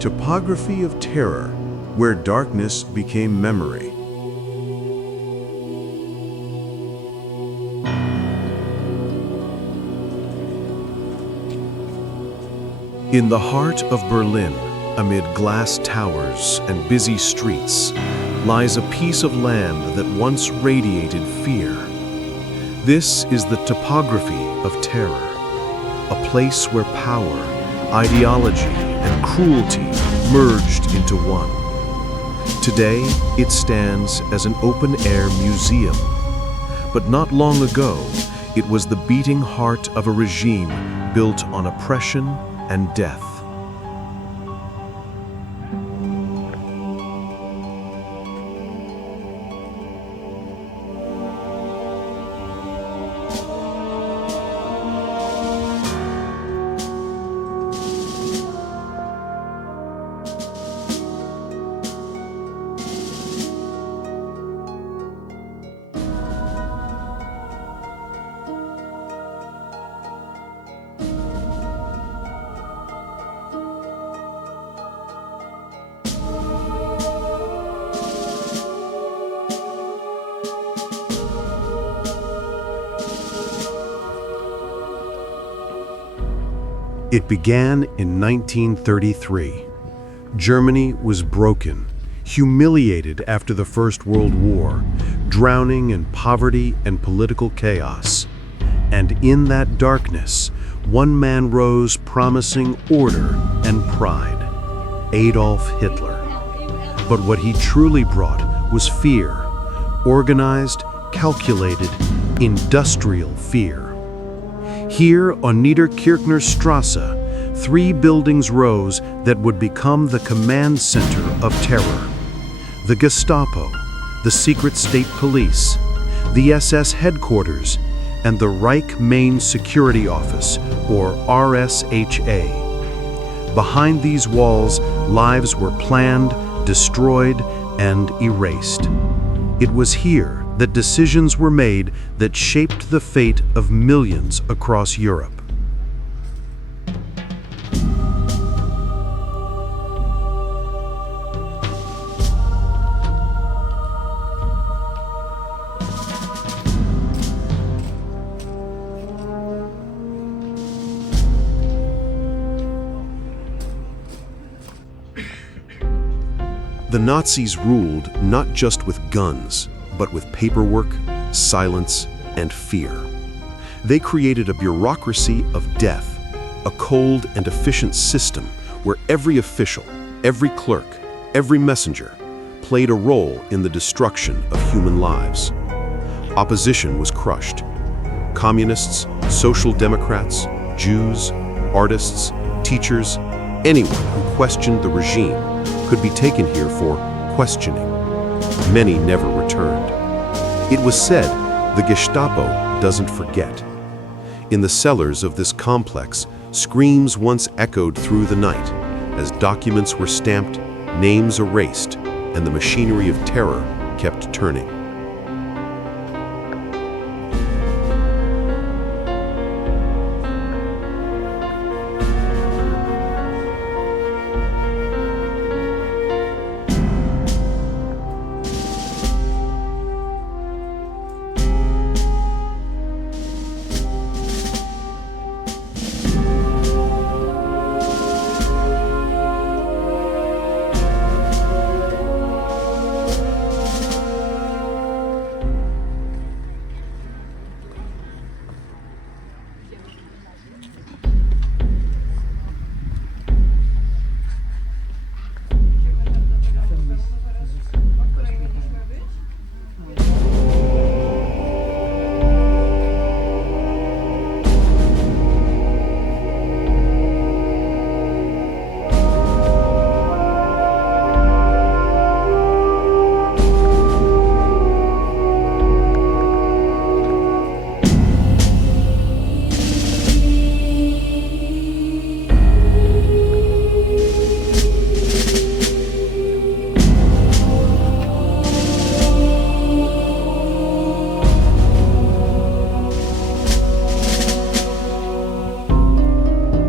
Topography of Terror, where darkness became memory. In the heart of Berlin, amid glass towers and busy streets, lies a piece of land that once radiated fear. This is the Topography of Terror, a place where power, ideology, and cruelty merged into one. Today, it stands as an open-air museum. But not long ago, it was the beating heart of a regime built on oppression and death. It began in 1933. Germany was broken, humiliated after the First World War, drowning in poverty and political chaos. And in that darkness, one man rose promising order and pride: Adolf Hitler. But what he truly brought was fear, organized, calculated, industrial fear. Here on Niederkirchnerstraße, 3 buildings rose that would become the command center of terror. The Gestapo, the secret state police, the SS headquarters, and the Reich Main Security Office, or RSHA. Behind these walls, lives were planned, destroyed, and erased. It was here that decisions were made that shaped the fate of millions across Europe. The Nazis ruled not just with guns, but with paperwork, silence, and fear. They created a bureaucracy of death, a cold and efficient system where every official, every clerk, every messenger played a role in the destruction of human lives. Opposition was crushed. Communists, social democrats, Jews, artists, teachers, anyone who questioned the regime could be taken here for questioning. Many never returned. It was said the Gestapo doesn't forget. In the cellars of this complex, screams once echoed through the night as documents were stamped, names erased, and the machinery of terror kept turning.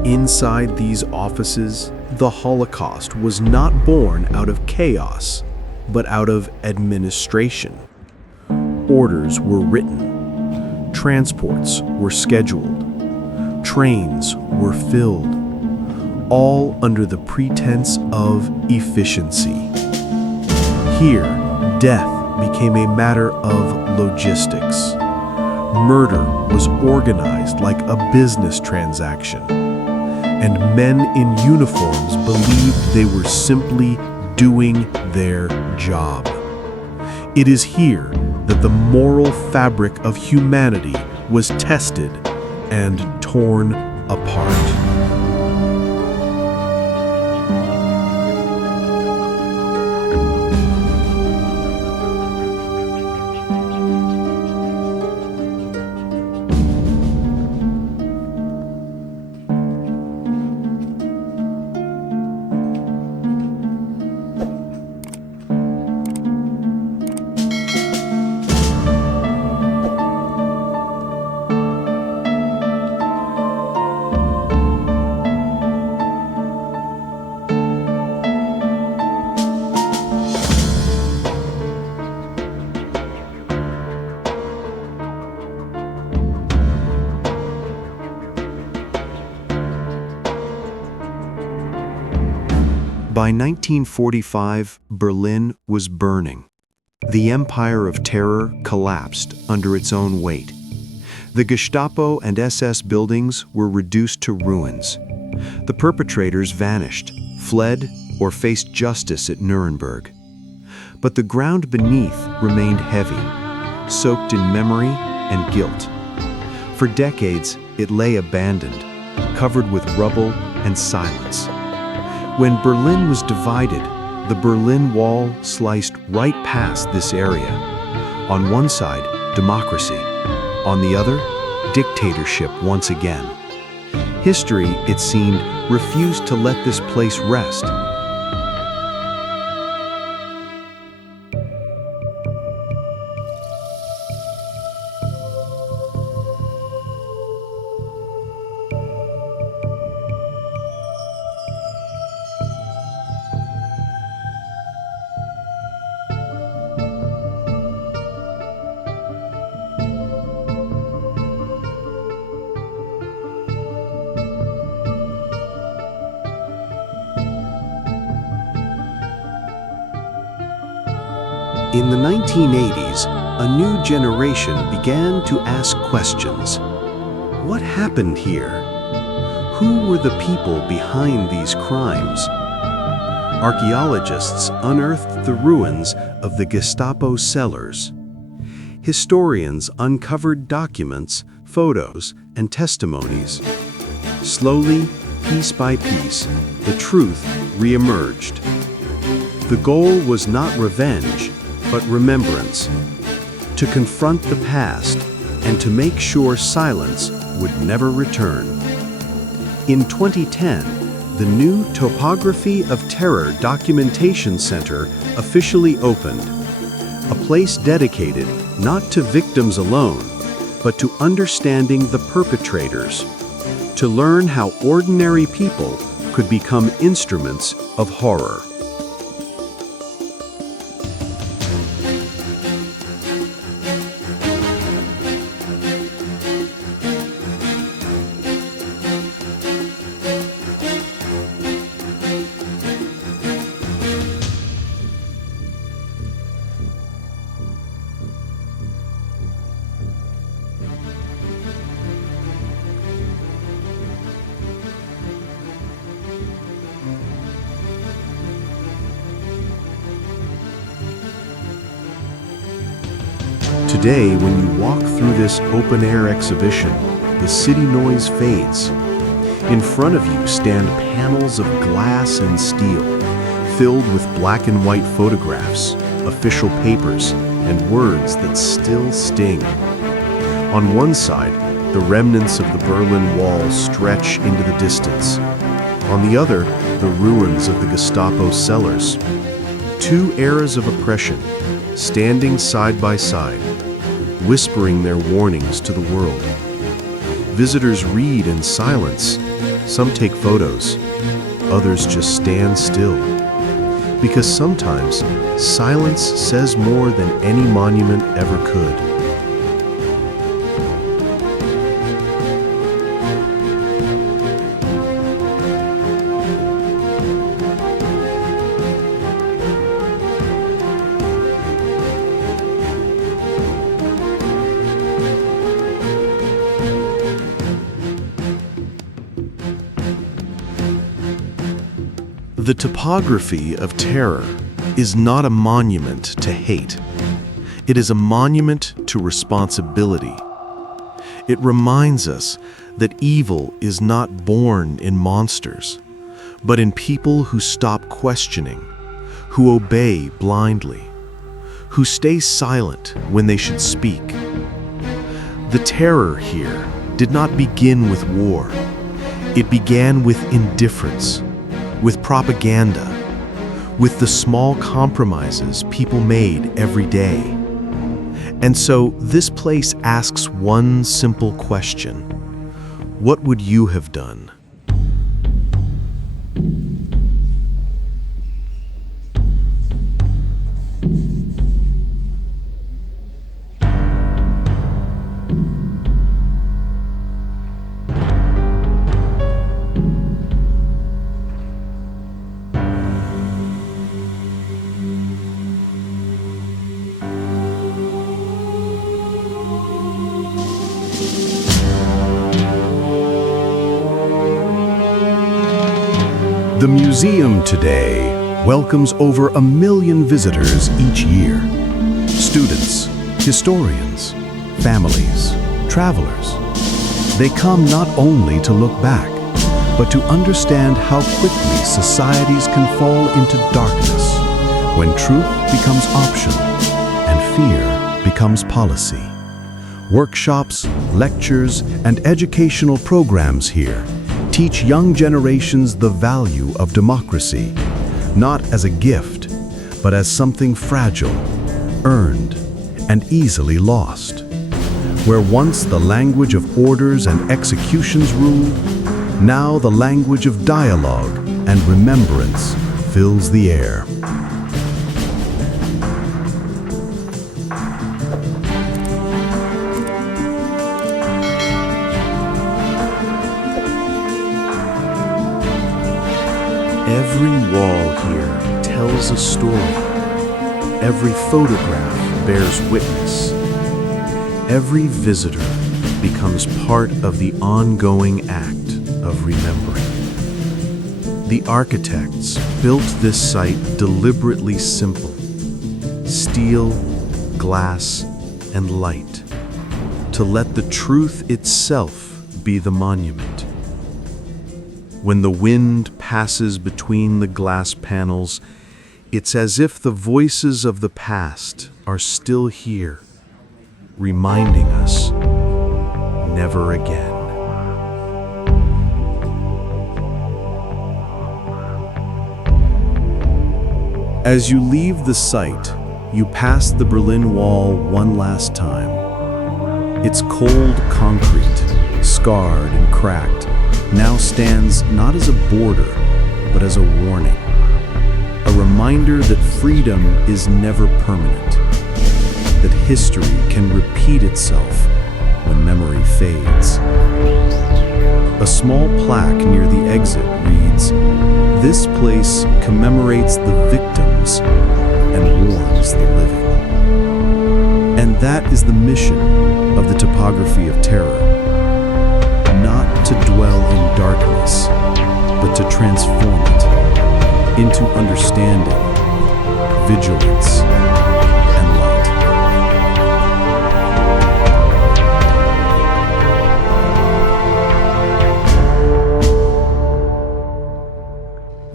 Inside these offices, The Holocaust was not born out of chaos, but out of administration. Orders were written, transports were scheduled, trains were filled, all under the pretense of efficiency. Here, death became a matter of logistics. Murder was organized like a business transaction, and men in uniforms believed they were simply doing their job. It is here that the moral fabric of humanity was tested and torn apart. By 1945, Berlin was burning. The Empire of Terror collapsed under its own weight. The Gestapo and SS buildings were reduced to ruins. The perpetrators vanished, fled, or faced justice at Nuremberg. But the ground beneath remained heavy, soaked in memory and guilt. For decades, it lay abandoned, covered with rubble and silence. When Berlin was divided, the Berlin Wall sliced right past this area. On one side, democracy. On the other, dictatorship once again. History, it seemed, refused to let this place rest. In the 1980s, a new generation began to ask questions. What happened here? Who were the people behind these crimes? Archaeologists unearthed the ruins of the Gestapo cellars. Historians uncovered documents, photos, and testimonies. Slowly, piece by piece, the truth re-emerged. The goal was not revenge, but remembrance, to confront the past and to make sure silence would never return. In 2010, the new Topography of Terror Documentation Center officially opened, a place dedicated not to victims alone, but to understanding the perpetrators, to learn how ordinary people could become instruments of horror. Today, when you walk through this open-air exhibition, the city noise fades. In front of you stand panels of glass and steel, filled with black and white photographs, official papers, and words that still sting. On one side, the remnants of the Berlin Wall stretch into the distance. On the other, the ruins of the Gestapo cellars. Two eras of oppression, standing side by side, whispering their warnings to the world. Visitors read in silence, some take photos. others just stand still. Because sometimes silence says more than any monument ever could. The Topography of Terror is not a monument to hate. It is a monument to responsibility. It reminds us that evil is not born in monsters, but in people who stop questioning, who obey blindly, who stay silent when they should speak. The terror here did not begin with war. It began with indifference, with propaganda, with the small compromises people made every day. And so this place asks one simple question: what would you have done? The museum today welcomes over 1 million visitors each year. Students, historians, families, travelers. They come not only to look back, but to understand how quickly societies can fall into darkness when truth becomes optional and fear becomes policy. Workshops, lectures, and educational programs here teach young generations the value of democracy, not as a gift, but as something fragile, earned, and easily lost. Where once the language of orders and executions ruled, now the language of dialogue and remembrance fills the air. Every wall here tells a story. Every photograph bears witness. Every visitor becomes part of the ongoing act of remembering. The architects built this site deliberately simple: steel, glass, and light, to let the truth itself be the monument. When the wind passes between the glass panels, it's as if the voices of the past are still here, reminding us, never again. As you leave the site, you pass the Berlin Wall one last time. Its cold concrete, scarred and cracked, now stands not as a border, but as a warning. A reminder that freedom is never permanent, that history can repeat itself when memory fades. A small plaque near the exit reads, "This place commemorates the victims and warns the living." And that is the mission of the Topography of Terror. Not to dwell in darkness, but to transform it into understanding, vigilance, and light.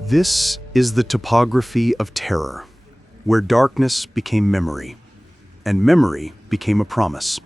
This is the Topography of Terror, where darkness became memory, and memory became a promise.